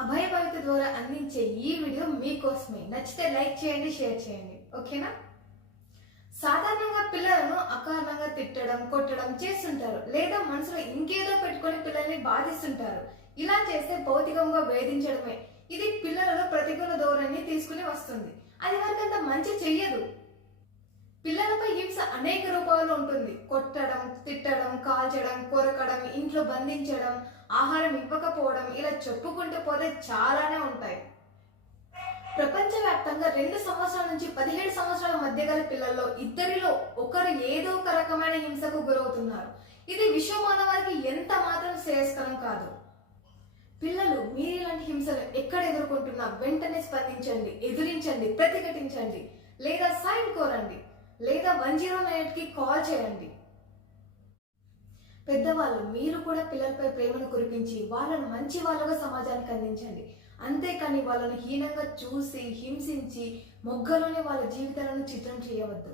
అభయ భవిత ద్వారా అందించే ఈ వీడియో మీకోసమే. నచ్చితే లైక్ చేయండి, షేర్ చేయండి, ఓకేనా? సాధారణంగా పిల్లలను అకారణంగా తిట్టడం, కొట్టడం చేస్తుంటారు, లేదా మనసులో ఇంకేదో పెట్టుకొని పిల్లల్ని బాధిస్తుంటారు. ఇలా చేస్తే భౌతికంగా వేధించడమే. ఇది పిల్లలలో ప్రతికూల ధోరణిని తీసుకుని వస్తుంది. అది వారికంత మంచి చెయ్యదు. పిల్లలపై హింస అనేక రూపాల్లో ఉంటుంది. కొట్టడం, తిట్టడం, కాల్చడం, కొరకడం, ఇంట్లో బంధించడం, ఆహారం ఇవ్వకపోవడం, ఇలా చెప్పుకుంటూ పోతే చాలానే ఉంటాయి. ప్రపంచవ్యాప్తంగా 2 సంవత్సరాల నుంచి 17 సంవత్సరాల మధ్య గల పిల్లల్లో ఇద్దరిలో ఒకరు ఏదో ఒక రకమైన హింసకు గురవుతున్నారు. ఇది విశ్వ మానవాళికి ఎంత మాత్రం శ్రేయస్కరం కాదు. పిల్లలు మీరు ఇలాంటి హింసలు ఎక్కడ ఎదుర్కొంటున్నా వెంటనే స్పందించండి, ఎదురించండి, ప్రతిఘటించండి, లేదా సాయం కోరండి, లేదా 109కి కాల్ చేయండి. పెద్దవాళ్ళు మీరు కూడా పిల్లలపై ప్రేమను కురిపించి వాళ్ళను మంచి వాళ్ళగా సమాజానికి అందించండి. అంతేకాని వాళ్ళను హీనంగా చూసి హింసించి మొగ్గలోనే వాళ్ళ జీవితాలను చిత్రం చేయవద్దు.